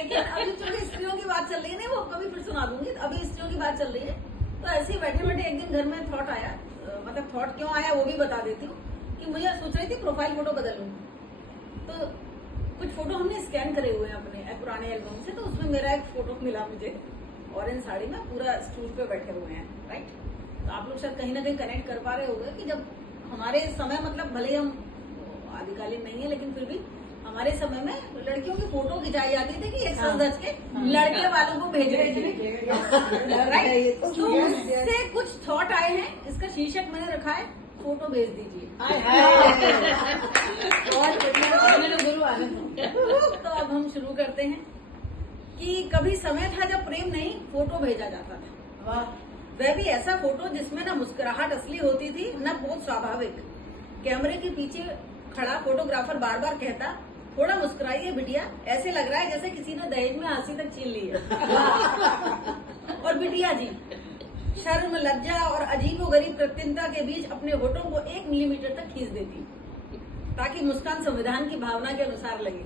लेकिन अभी चूंकि स्त्रियों की बात चल रही है, नहीं वो कभी फिर सुना दूंगी, अभी स्त्रियों की बात चल रही है, तो ऐसे ही बैठे बैठे एक दिन घर में थॉट आया, मतलब थॉट क्यों आया वो भी बता देती हूँ, कि मुझे सोच रही थी प्रोफाइल फोटो बदल लूँ, तो कुछ फोटो हमने स्कैन करे हुए हैं अपने पुराने एल्बम से, तो उसमें मेरा एक फोटो मिला मुझे ऑरेंज साड़ी में, पूरा स्टूल पे बैठे हुए हैं, राइट। तो आप लोग शायद कहीं ना कहीं कनेक्ट कर पा रहे होंगे कि जब हमारे समय, मतलब भले हम आदिकालीन नहीं है लेकिन फिर भी हमारे समय में लड़कियों की फोटो खिंचाई जाती थी कि एक सच के लड़के वालों को भेज रहे थे, राइट। तो उससे कुछ थॉट आए हैं, इसका शीर्षक मैंने रखा है फोटो भेज दीजिए। तो अब हम शुरू करते हैं कि कभी समय था जब प्रेम नहीं फोटो भेजा जाता था, वह भी ऐसा फोटो जिसमें ना मुस्कुराहट असली होती थी न बहुत स्वाभाविक। कैमरे के पीछे खड़ा फोटोग्राफर बार बार कहता, थोड़ा मुस्कुराइए बिटिया, ऐसे लग रहा है जैसे किसी ने दहेज में हांसी तक छीन ली है। और बिटिया जी शर्म, लज्जा और अजीबोगरीब कृत्रिमता के बीच अपने होठों को 1 मिलीमीटर तक खींच देती ताकि मुस्कान संविधान की भावना के अनुसार लगे,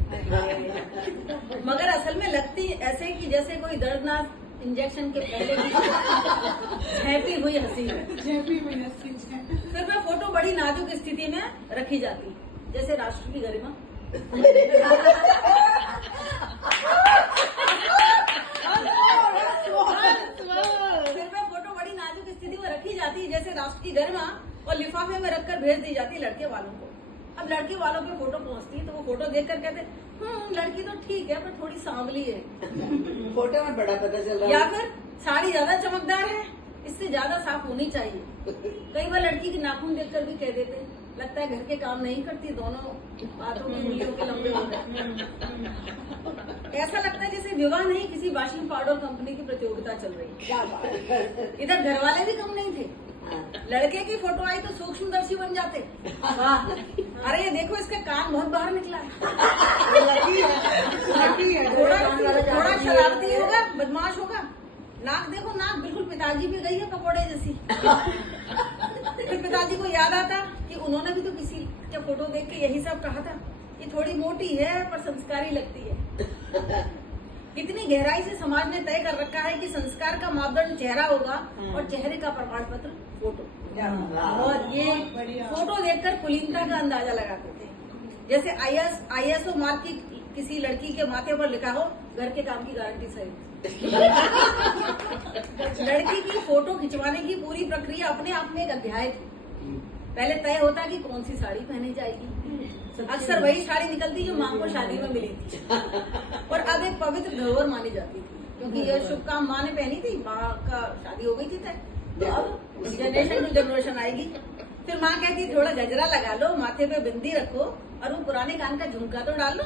मगर असल में लगती ऐसे कि जैसे कोई दर्दनाक इंजेक्शन के पहले की झेपी हुई हंसी है। फिर वह फोटो बड़ी नाजुक स्थिति में रखी जाती, जैसे राष्ट्र की गरिमा। फिर वह फोटो बड़ी नाजुक स्थिति में रखी जाती जैसे राष्ट्र की गरिमा, और लिफाफे में रखकर भेज दी जाती लड़के वालों को। अब लड़के वालों पे फोटो पहुंचती है तो वो फोटो देखकर कहते, लड़की तो ठीक है पर थोड़ी सांवली है। फोटो में बड़ा पता चल रहा है। या फिर साड़ी ज्यादा चमकदार है, इससे ज्यादा साफ होनी चाहिए। कई बार लड़की की नाखून देखकर भी कह देते, लगता है घर के काम नहीं करती, दोनों हाथों की उंगलियों के लंबे हो गए। ऐसा लगता है जैसे विवाह नहीं किसी वॉशिंग पाउडर कंपनी की प्रतियोगिता चल रही है। इधर घर वाले भी कम नहीं थे, लड़के की फोटो आई तो सूक्ष्मदर्शी बन जाते। अरे ये देखो इसका कान बहुत बाहर निकला है, थोड़ा शरारती होगा, बदमाश होगा। नाक देखो, नाक बिल्कुल पिताजी भी गई है पकौड़े जैसी। फिर पिताजी को याद आता कि उन्होंने भी तो किसी के फोटो देख के यही सब कहा था, ये थोड़ी मोटी है पर संस्कारी लगती है। कितनी गहराई से समाज ने तय कर रखा है कि संस्कार का मापदंड चेहरा होगा और चेहरे का प्रमाण पत्र फोटो। और ये फोटो देखकर कुलीनता का अंदाजा लगाते थे, जैसे ISO मार्क की किसी लड़की के माथे पर लिखा हो, घर के काम की गारंटी सहित। लड़की की फोटो खिंचवाने की पूरी प्रक्रिया अपने आप में एक अध्याय थी। पहले तय होता कि कौन सी साड़ी पहनी जाएगी, अक्सर वही साड़ी निकलती जो माँ को शादी में मिली थी, और अब एक पवित्र धरोहर मानी जाती थी, क्योंकि यह शुभ काम माँ ने पहनी थी, माँ का शादी हो गई थी तय, तो अब जनरेशन टू जनरेशन आएगी। फिर माँ कहती थोड़ा गजरा लगा लो, माथे पे बिंदी रखो और वो पुराने कान का झुमका तो डाल लो,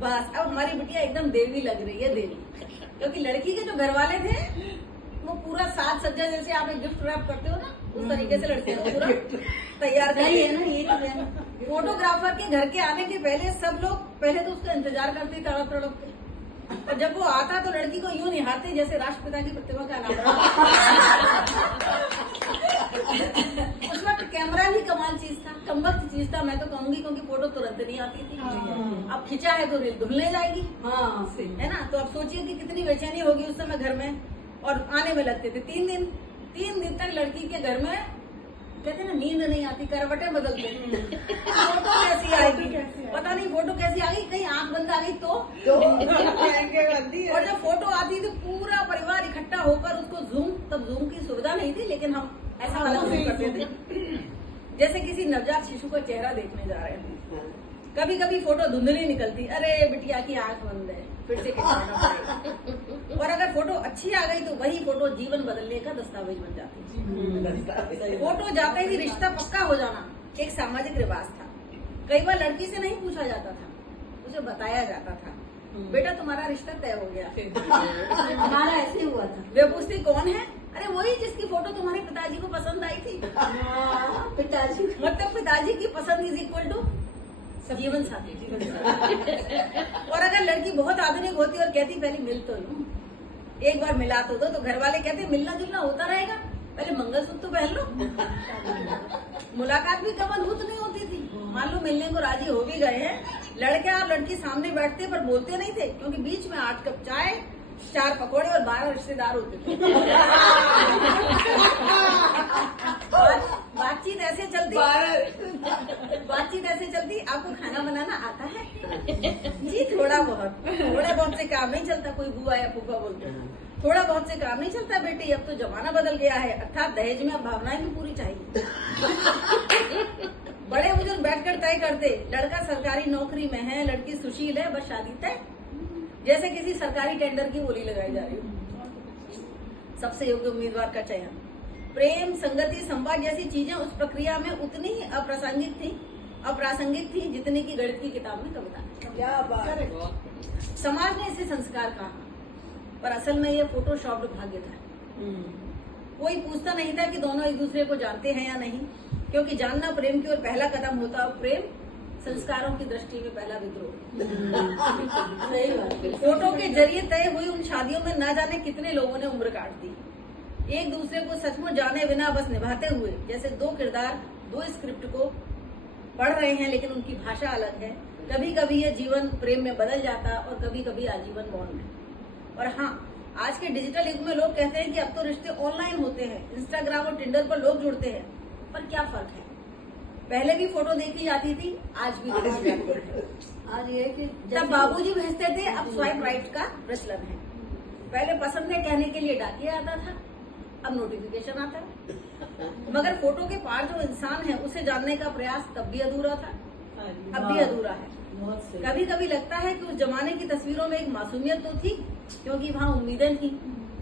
बस अब हमारी बिटिया एकदम देवी लग रही है, देवी। क्योंकि लड़की के जो घर वाले थे वो पूरा साज सज्जा, जैसे आप एक गिफ्ट रैप करते हो ना, उस तरीके से लड़के को पूरा तैयार कर। फोटोग्राफर के घर के आने के पहले सब लोग पहले तो उसका इंतजार करते तड़प तड़प के, और जब वो आता तो लड़की को यूं निहारते जैसे राष्ट्रपिता की प्रतिमा का नाम। उस वक्त कैमरा ही कमाल चीज था, कमबख्त चीज था मैं तो कहूंगी, क्योंकि फोटो तुरंत नहीं आती थी। अब खिंचा है तो रील धुलने जाएगी, है ना। तो अब सोचिए कि कितनी बेचैनी होगी उस समय घर में, और आने में लगते थे 3 दिन तक लड़की के घर में, कहते ना नींद नहीं आती, करवटें बदलते। फोटो कैसी आएगी पता नहीं, फोटो कैसी आ गई, कहीं आंख बंद आ गई तो। और जब फोटो आती तो पूरा परिवार इकट्ठा होकर उसको जूम, तब जूम की सुविधा नहीं थी लेकिन हम ऐसा वाला जूम करते थे जैसे किसी नवजात शिशु का चेहरा देखने जा रहे हैं। कभी कभी फोटो धुंधली निकलती, अरे बिटिया की आंख बंद है, फिर से खिंचवाना पड़ेगा। और अगर फोटो अच्छी आ गई तो वही फोटो जीवन बदलने का दस्तावेज बन जाती। फोटो जाते ही रिश्ता पक्का हो जाना एक सामाजिक रिवाज था। कई बार लड़की से नहीं पूछा जाता था, उसे बताया जाता था, बेटा तुम्हारा रिश्ता तय हो गया। हमारा ऐसे हुआ था। वे पूछती कौन है, अरे वही जिसकी फोटो तुम्हारे पिताजी को पसंद आई थी। पिताजी, मतलब पिताजी की पसंद इज इक्वल टू जीवन साथी। और अगर लड़की बहुत आधुनिक होती और कहती पहले मिल तो लूं, एक बार मिला तो दो, तो घर वाले कहते मिलना जुलना होता रहेगा, पहले मंगलसूत्र तो पहन लो। मुलाकात भी कम अद्भुत नहीं होती थी। मान लो मिलने को राजी हो भी गए हैं, लड़के और लड़की सामने बैठते पर बोलते नहीं थे, क्योंकि बीच में 8 कप चाय, 4 पकौड़े और 12 रिश्तेदार होते थे। बातचीत ऐसे चलती, आपको खाना बनाना आता है? जी थोड़ा बहुत से काम नहीं चलता, कोई बुआ या फूफा बोलते हैं। थोड़ा बहुत से काम नहीं चलता बेटी, अब तो जमाना बदल गया है, अर्थात दहेज में अब भावनाएं भी पूरी चाहिए। बड़े बुजुर्ग बैठकर तय करते, लड़का सरकारी नौकरी में है, लड़की सुशील है, बस शादी तय। जैसे किसी सरकारी टेंडर की बोली लगाई जा रही हो। सबसे योग्य उम्मीदवार का चयन, प्रेम, संगति, संवाद जैसी चीजें उस प्रक्रिया में उतनी ही अप्रासंगिक थी जितनी की गणित की किताब में कविता। क्या बात। समाज ने इसे संस्कार कहा, पर असल में ये फोटोशॉप्ड भाग्य था। कोई पूछता नहीं था कि दोनों एक दूसरे को जानते हैं या नहीं, क्योंकि जानना प्रेम की ओर पहला कदम होता और प्रेम संस्कारों की दृष्टि में पहला विद्रोह। सही बात। फोटो के जरिए तय हुई उन शादियों में न जाने कितने लोगों ने उम्र काट दी, एक दूसरे को सचमुच जाने बिना बस निभाते हुए, जैसे 2 किरदार 2 स्क्रिप्ट को पढ़ रहे हैं लेकिन उनकी भाषा अलग है। कभी कभी ये जीवन प्रेम में बदल जाता और कभी कभी आजीवन बॉन्ड में। और हाँ, आज के डिजिटल युग में लोग कहते हैं कि अब तो रिश्ते ऑनलाइन होते हैं, इंस्टाग्राम और टिंडर पर लोग जुड़ते हैं, पर क्या फर्क है? पहले भी फोटो देखी जाती थी, आज भी देखी जाती है। आज ये कि तब बाबूजी भेजते थे, अब स्वाइप राइट का प्रचलन है। पहले पसंद है कहने के लिए डाकिया आता था, अब नोटिफिकेशन आता है। मगर फोटो के पार जो इंसान है उसे जानने का प्रयास तब भी अधूरा था, अब भी अधूरा है। कभी कभी लगता है कि उस जमाने की तस्वीरों में एक मासूमियत तो थी, क्योंकि वहाँ उम्मीदें थी,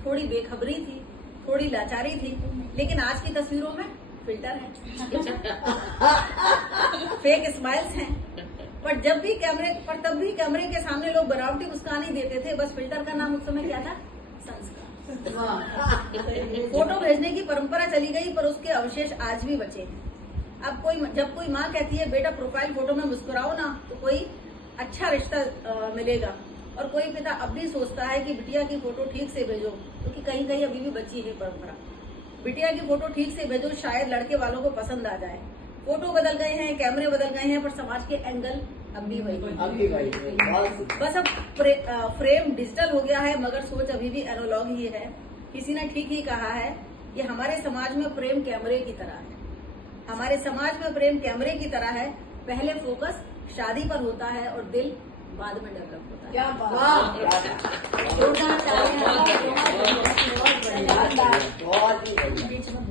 थोड़ी बेखबरी थी, थोड़ी लाचारी थी, लेकिन आज की तस्वीरों में फिल्टर है, फेक स्माइल्स हैं। पर तब भी कैमरे के सामने लोग बनावटी मुस्कान ही देते थे, बस फिल्टर का नाम उस समय क्या था? संस्कार। फोटो भेजने की परंपरा चली गई, पर उसके अवशेष आज भी बचे हैं। अब जब कोई माँ कहती है बेटा प्रोफाइल फोटो में मुस्कुराओ ना, तो कोई अच्छा रिश्ता मिलेगा, और कोई पिता अब भी सोचता है कि बिटिया की फोटो ठीक से भेजो, क्योंकि कहीं कहीं अभी भी बची है परंपरा। बिटिया की फोटो ठीक से भेजो, शायद लड़के वालों को पसंद आ जाए। फोटो बदल गए हैं, कैमरे बदल गए हैं, पर समाज के एंगल अब भी वही। बस अब फ्रेम डिजिटल हो गया है, मगर सोच अभी भी एनालॉग ही है। किसी ने ठीक ही कहा है कि हमारे समाज में प्रेम कैमरे की तरह है। हमारे समाज में प्रेम कैमरे की तरह है, पहले फोकस शादी पर होता है और दिल बाद में डेवलप होता है। क्या बात। जोरदार तालियां। बहुत बढ़िया। बीच में